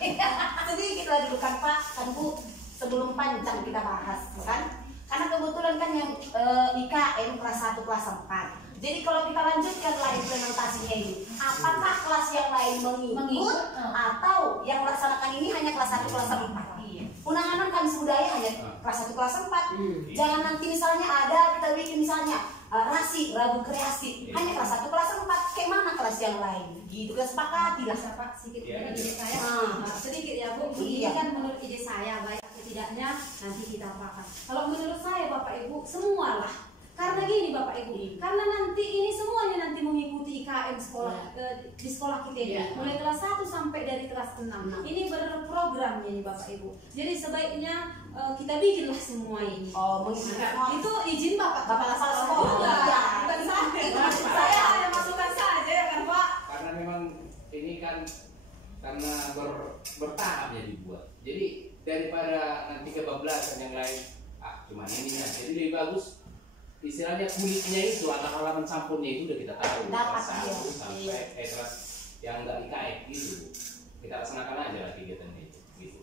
Sedikit lah dulu kan Pak, kan Bu, sebelum panjang kita bahas, kan? Karena kebetulan kan yang IKN kelas 1 kelas 4. Jadi kalau kita lanjutkan lah implementasinya ini, apakah kelas yang lain mengikut atau yang melaksanakan ini hanya kelas 1 kelas 4? Undangan Kamis budaya hanya kelas 1 kelas 4. Jangan nanti misalnya ada kita bikin misalnya rasi Rabu kreasi hanya kelas 1 kelas 4. Kayak mana kelas yang lain? Gitu kan sepakati lah. Pak sedikit Iya. ide saya. Sedikit ya Bu. Ini kan menurut ide saya baik atau tidaknya nanti kita apakan. Kalau menurut saya Bapak Ibu semualah. Karena gini Bapak Ibu, karena nanti ini semuanya nanti mengikuti IKM sekolah di sekolah kita ini, mulai kelas 1 sampai dari kelas 6. Ini berprogramnya nih Bapak Ibu. Jadi sebaiknya kita bikinlah semua ini. Oh, begitu. Itu izin Bapak Kepala sekolah. juga. Iya. Bukan saya hanya masukkan saja ya kan Pak. Karena memang ini kan karena bertahap ya dibuat. Jadi daripada nanti kebablasan yang lain, cuma ini kan. Jadi lebih bagus istilahnya kulitnya itu atau halaman sampunnya itu udah kita tahu kelas 1 sampai kelas yang enggak IKN gitu. Kita laksanakan aja lah kegiatan itu gitu.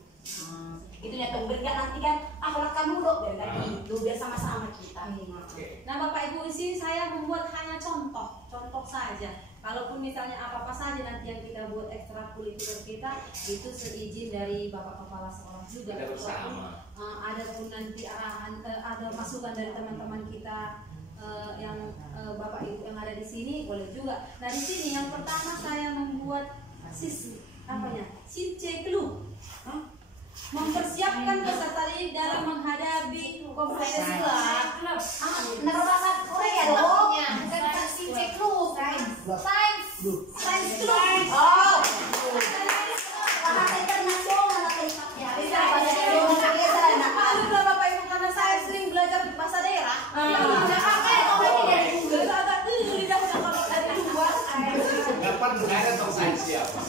Itu ya berikan nanti kan akhlak kamu dok biar gitu biar sama-sama kita. Oke. Nah Bapak Ibu di sini saya membuat hanya contoh saja. Kalaupun misalnya apa-apa saja nanti yang kita buat ekstrakurikuler kita itu seizin dari Bapak Kepala Sekolah juga. Kita bersama. Ada pun nanti arahan, ada masukan dari teman-teman kita yang Bapak Ibu yang ada di sini boleh juga. Nah di sini yang pertama saya membuat Sinceklu. Mempersiapkan peserta didik dalam menghadapi kompetisi klub. Nama bahasa Korea dong. Bukan Sincek Club. Science Club. Oh. Bahasa internasional ya. Bisa bahasa internasional. Alhamdulillah Bapak Ibu karena saya sering belajar bahasa daerah. Dapat ada tong sains siapa?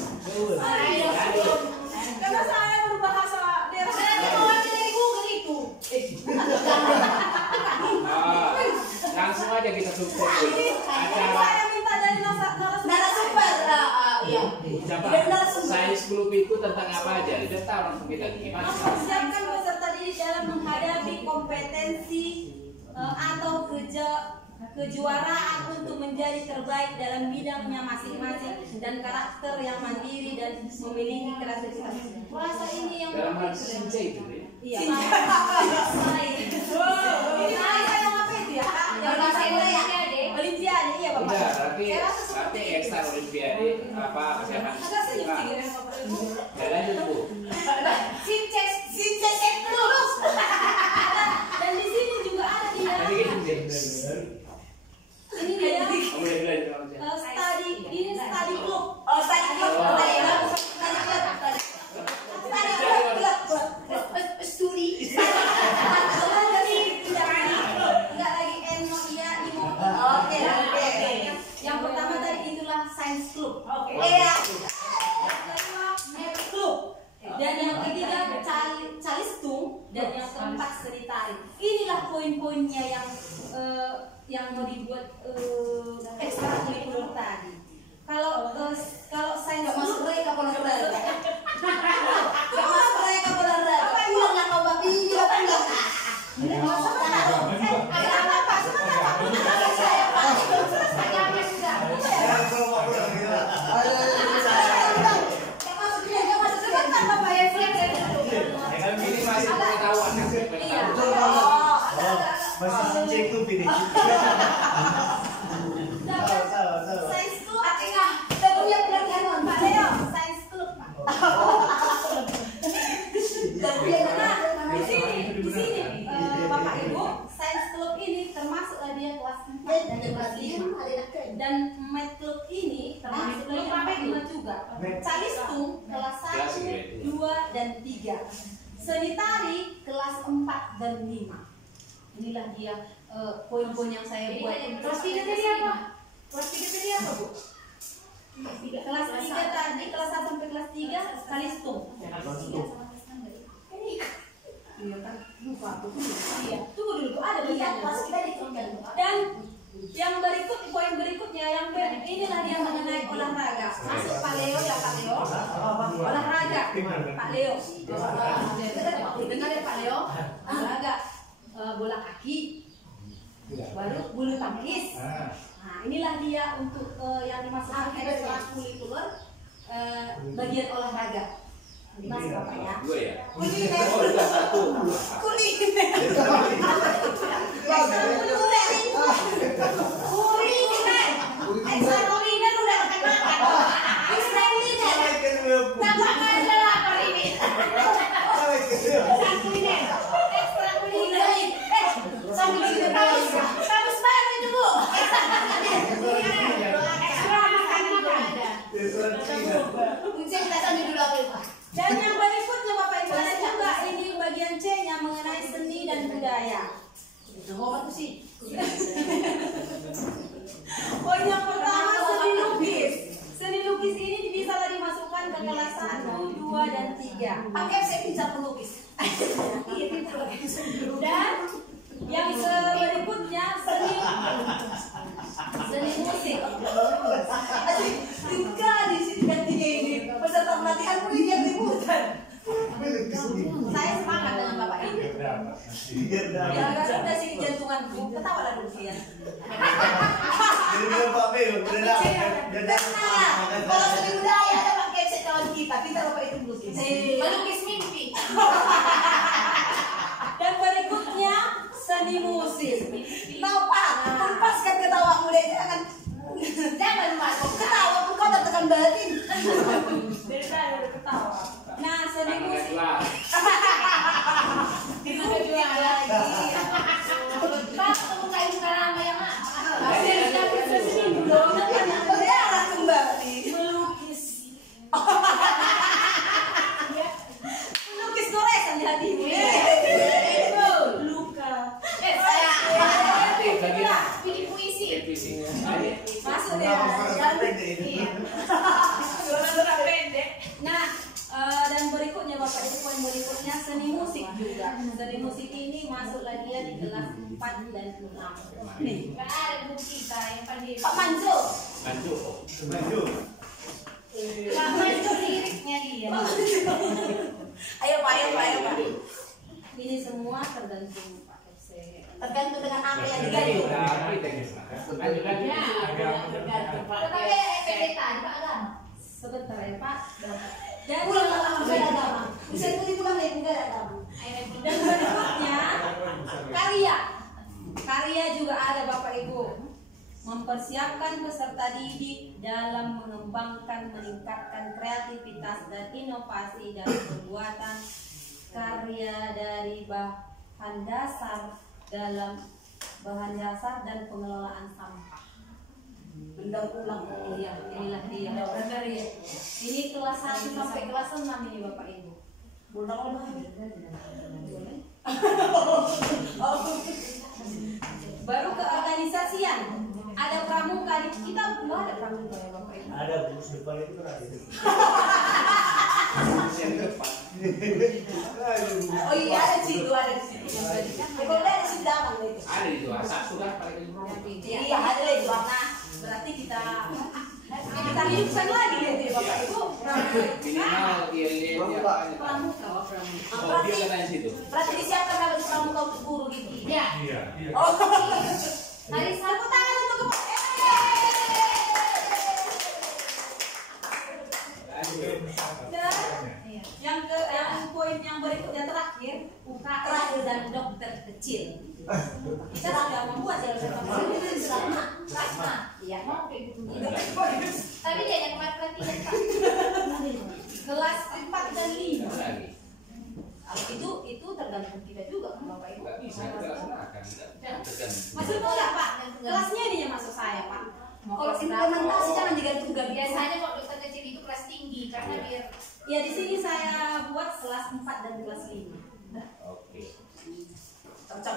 Karena saya berbahasa daerah. Saya mau ambil dari Google itu. Langsung aja kita sukses Ini acara saya minta dari Narasumber. Iya. siapa? Sains klub itu tentang apa aja? Udah tahu langsung kita gimana? mempersiapkan peserta didik dalam menghadapi kompetensi atau kejuaraan untuk menjadi terbaik dalam bidangnya masing-masing dan karakter yang mandiri dan memiliki kreativitas. Puasa ini yang Dalam hal sinca itu ya? iya. Ini yang apa itu ya? Yang bahasa Indonesia ya? Olimpiade, iya Bapak. Udah, berarti Saya rasa seperti itu. ekstra olimpiade apa kesehatan. Agak senyum sih kira Bapak. Dan lanjut Bu. Sinces terus. Dan di sini juga ada dia. Tadi gitu Ini dia. Kamu yang bilang Ini study group. Oh, study club. Studi. Enggak lagi eno iya imo. Oke. Yang pertama tadi itulah science club. Oke. Iya. Yang kedua math club. Dan yang ketiga calistung dan yang keempat seni tari. Inilah poin-poinnya yang mau dibuat ekstrakurikuler tadi. Kalau science club Mereka olahraga. Mereka olahraga. Pulang nggak kau babi juga enggak. ini masih pengetahuan ya? Masih sincek tuh ini. science club. Pak Leo. Science club. Pak. Dan Di sini Bapak Ibu, science club ini termasuklah dia kelas 4 dan kelas 5. Dan math club ini termasuk kelas 5 juga. Calistung kelas 1, 2 dan 3. Seni tari kelas 4 dan 5. Inilah dia poin-poin yang saya buat. Kelas 3 tadi apa? Kelas 3 tadi apa, Bu? Kelas 3 tadi, kelas 1 sampai kelas 3 calistung. Iya kan? Lupa tuh. Iya. Tunggu dulu, ada Iya, bagiannya. kelas kita diturunkan. Dan yang poin berikutnya inilah dia mengenai olahraga. Masuk Pak Leo ya Pak Leo. Olahraga Pak Leo. Dengar ya Pak Leo. Olahraga bola kaki, baru bulu tangkis. Nah inilah dia untuk yang dimasukkan ekstrakurikuler bagian olahraga. Masuk Bapak ya. Dua ya? Kuliner. Oh, udah satu. Kuliner. Ekstra kuliner udah makan makan. Ekstra kuliner. Nampaknya ada lapar ini. Ekstra kuliner. Ekstra kuliner. Sambil gitu kamus baru itu Bu. Ekstra makan ada. Ujian kita sambil dulu Pak. Dan yang berikutnya Bapak Ibu ada juga ini bagian C-nya mengenai seni dan budaya. Apa tuh sih? Poin yang pertama seni lukis. Seni lukis ini bisa dimasukkan ke kelas 1, 2 dan 3. Pakai saya bisa pelukis. Iya, pintar lukis. Dan yang berikutnya seni musik. Tinggal di sini kan tiga ini. Peserta pelatihan mulai yang ributan. Saya sepakat dengan Bapak ini. Ya agak sudah sini jantungan ketawa lah dulu ya. Kalau seni budaya ada pakai set kawan kita Bapak itu melukis. Melukis mimpi. Dan berikutnya seni musik. Napa? Lepaskan ketawa muda jangan mas. Ketawa pun kau tekan batin. Dari ketawa. Nah seni musik. Kita kedua lagi. Pak ketemu kain lama yang dari musik ini masuklah dia di kelas 4 dan 6. Nih, Nggak ada guru kita yang pandai. Pak Manjo. Manju. Pak Manjo liriknya dia. Ayo Pak, ayo Pak, ayo Pak. Ini semua tergantung Pak FC. Tergantung dengan apa yang digantung. Ya, tergantung Pak. Tetapi FPD tadi Pak Agama. Sebentar ya Pak. Dan Pulang agama. Bisa itu pulang dari negara agama. dan berikutnya karya. Karya juga ada Bapak Ibu. Mempersiapkan peserta didik dalam mengembangkan, meningkatkan kreativitas dan inovasi dalam pembuatan karya dari bahan dasar dan pengelolaan sampah. Mendaur ulang. Iya, inilah dia. Ini kelas 1 sampai kelas 6 ini Bapak Ibu. Baru ke organisasian. Ada pramuka di kita belum ada pramuka ya Bapak Ibu. Ada bus depan itu kan ada. Oh iya ada di situ, ada di situ. Kalau ada di situ dalam itu. Ada itu asap sudah paling Iya ada di warna. Berarti kita hidupkan lagi ya Bapak Ibu. minimal dia Pramuka. oh dia kena di situ. Berarti disiapkan habis pramuka untuk guru gitu. Ya. Oh. Hari Tepuk tangan untuk Dan yang poin yang berikutnya terakhir UKM dan dokter kecil. Kita sudah membuat Rasma. Iya. Mau kayak gitu. Tapi dia yang kemarin pelatihan Pak. Kelas 4 dan 5. Lagi. Itu tergantung kita juga kan Bapak Ibu. Nggak bisa kita laksanakan. Tergantung. Maksudnya enggak Pak? Kelasnya ini yang masuk saya Pak. kalau implementasi jangan digantung gaji. Biasanya kalau dokter kecil itu kelas tinggi karena biar Ya di sini saya buat kelas 4 dan kelas 5. Oke. Cocok.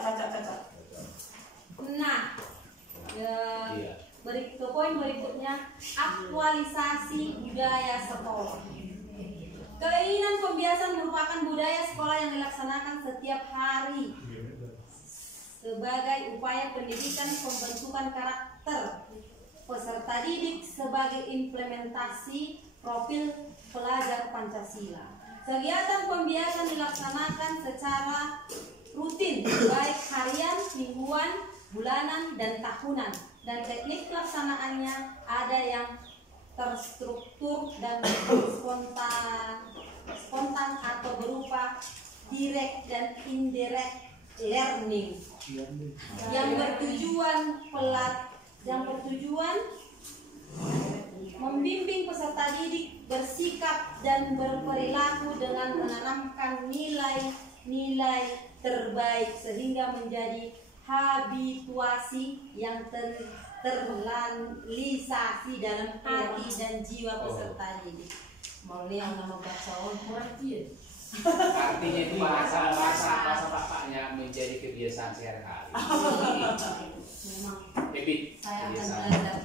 Nah, Iya. poin berikutnya aktualisasi budaya sekolah. Keinginan pembiasan merupakan budaya sekolah yang dilaksanakan setiap hari sebagai upaya pendidikan pembentukan karakter peserta didik sebagai implementasi profil pelajar Pancasila. Kegiatan pembiasan dilaksanakan secara rutin, baik harian, mingguan, bulanan, dan tahunan. Dan teknik pelaksanaannya ada yang terstruktur dan spontan atau berupa direct dan indirect learning yang bertujuan membimbing peserta didik bersikap dan berperilaku dengan menanamkan nilai-nilai terbaik sehingga menjadi habituasi yang terrealisasi dalam hati dan jiwa peserta didik. Mau yang nama baca Artinya itu bahasa bapaknya menjadi kebiasaan sehari-hari. memang Habit saya akan kebiasaan. belajar.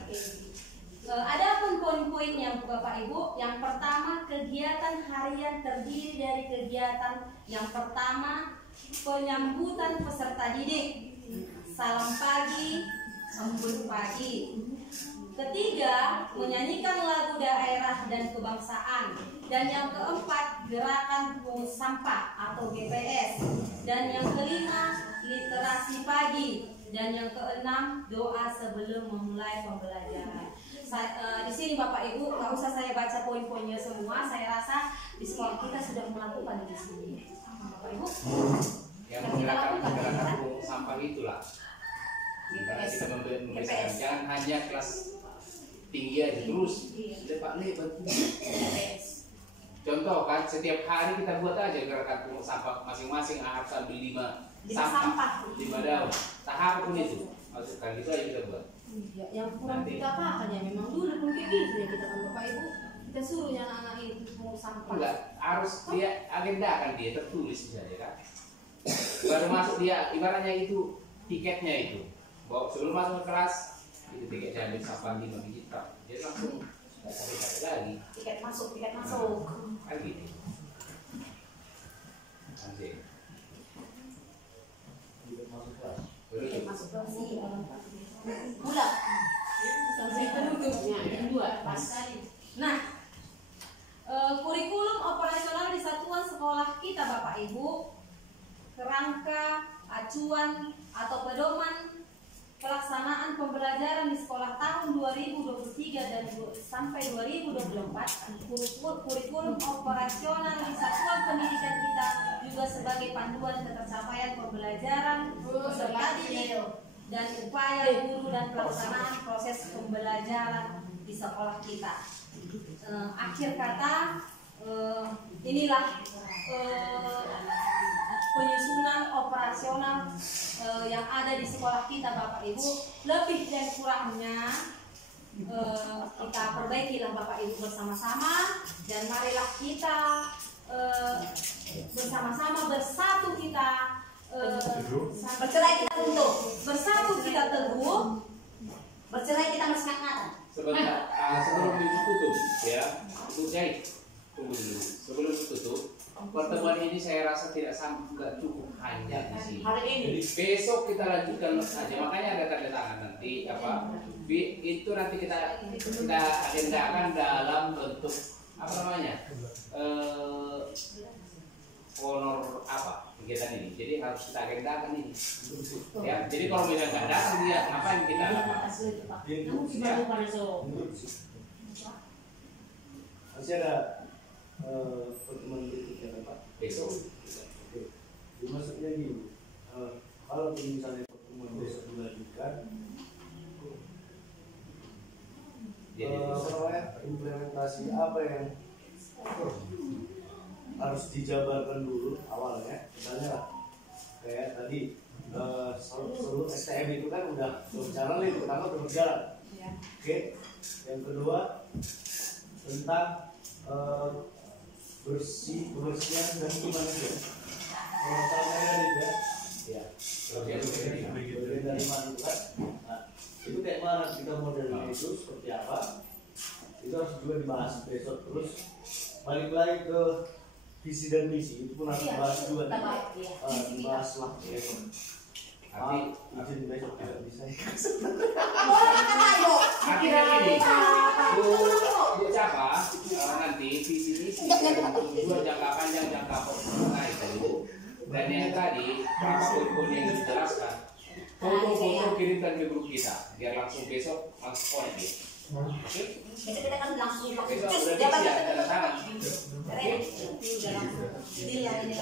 Ada pun poin-poinnya Bapak Ibu. Yang pertama, kegiatan harian terdiri dari kegiatan yang pertama penyambutan peserta didik, salam pagi, sambut pagi. Ketiga, menyanyikan lagu daerah dan kebangsaan. Dan yang keempat, gerakan pungut sampah atau GPS. Dan yang kelima, literasi pagi. Dan yang keenam, doa sebelum memulai pembelajaran. Di sini Bapak Ibu, nggak usah saya baca poin-poinnya semua. Saya rasa di sekolah kita sudah melakukan di sini. Bapak Ibu, Yang menggerakkan pungut sampah itulah. Kita memberikan jangan hanya kelas tinggi aja terus. Pak Le bantu. Contoh kan, setiap hari kita buat aja gerakan pungut sampah masing-masing harus ambil 5 sampah, 5 daun. Tahap pun itu. Maksudkan gitu aja kita buat. yang kurang kita apa ya memang dulu pun kayak gitu ya kita kan Bapak Ibu. Kita suruh yang anak itu mau sampah. Enggak, harus dia agenda kan dia tertulis misalnya kan. Baru masuk dia ibaratnya itu tiketnya itu. Bawa sebelum masuk ke kelas itu tiketnya ambil sampah 5 biji truk. Dia langsung nggak cari lagi. Tiket masuk. Kan gitu. Anjing. masuk ke sini. Bulat. Sampai penutupnya yang dua pas. Nah, kurikulum operasional di satuan sekolah kita Bapak Ibu, kerangka, acuan atau pedoman pelaksanaan pembelajaran di sekolah tahun 2023 dan sampai 2024. Kurikulum operasional di satuan pendidikan kita juga sebagai panduan tercapaian pembelajaran peserta didik dan upaya guru dan pelaksanaan proses pembelajaran di sekolah kita. Akhir kata, inilah penyusunan operasional yang ada di sekolah kita Bapak Ibu. Lebih dan kurangnya kita perbaikilah Bapak Ibu bersama-sama, dan marilah kita bersama-sama bersatu kita Bercerai kita untuk bersatu kita teguh, bercerai kita bersemangat. Sebentar, sebelum ditutup ya, Bu Jai, tunggu dulu. Sebelum ditutup, pertemuan ini saya rasa tidak cukup hanya di sini. Hari ini Besok kita lanjutkan saja, makanya ada tanda tangan nanti apa? Itu nanti kita agendakan dalam bentuk apa namanya? Honor apa kegiatan ini. Jadi harus kita agendakan ini. Ya, jadi kalau misalnya nggak datang dia ngapain kita? Masih ada pertemuan berikutnya Pak? Besok. Oke. Maksudnya gini, kalau misalnya pertemuan besok dilanjutkan, implementasi apa yang harus dijabarkan dulu awalnya, misalnya kayak tadi seluruh STM itu kan udah berjalan nih, pertama udah berjalan. Oke. Yang kedua tentang kebersihan dan gimana ya? Kalau misalnya ada ya, bagian dari mana kan? Nah, itu kayak mana kita modelnya itu seperti apa? Itu harus juga dibahas besok. Terus balik lagi ke visi dan misi itu pun harus dibahas juga. Dibahas lah besok. Izin besok tidak bisa. Akhirnya ini, Bu Capa, nanti visi misi dua jangka panjang, jangka menengah itu, dan yang tadi apapun yang dijelaskan, foto-foto kirimkan ke grup kita, biar langsung besok langsung connect ya. Oke? kita kan langsung Besok udah bisa tanda tangan.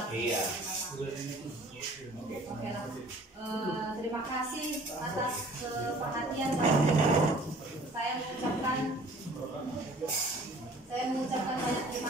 Iya. Oke lah. Terima kasih atas perhatian. Saya mengucapkan banyak terima kasih.